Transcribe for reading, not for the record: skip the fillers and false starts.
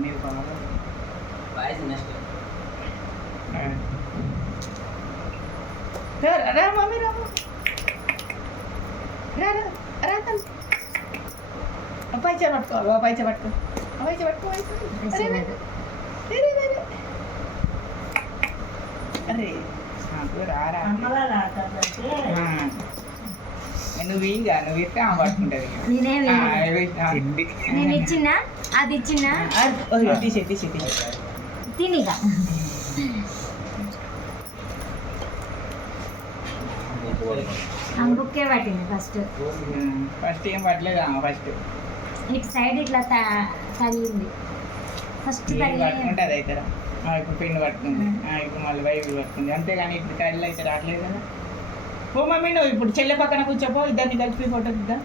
నీరు బాగా రా మమ్మీ రా రా రా పైచ పట్టుకో పైచ పట్టుకో పైచ పట్టుకో అరే రారా నువ్వు ఇక నువ్వు ఇస్తే ఆమె పట్టుకుంటుంది నేను ఇచ్చినా అది ఇచ్చినా తీసి తినిగా బుక్కే పట్టింది ఫస్ట్ ఏం పట్టలేదు ఆమె ఫస్ట్ ఇటు సైడ్ ఇట్లా తగిలింది ఫస్ట్ పట్టుకుంటుంది అయితే ఇప్పుడు పెన్ను పట్టుకుంది ఇప్పుడు మళ్ళీ వైపు పట్టుకుంది అంతేగాని ఇప్పుడు కళ్ళు అయితే రావట్లేదు కదా ఓ మమ్మీ నువ్వు ఇప్పుడు చెల్లె పక్కన కూర్చోపో ఇద్దరిని కలిపి ఫోటో దిద్దా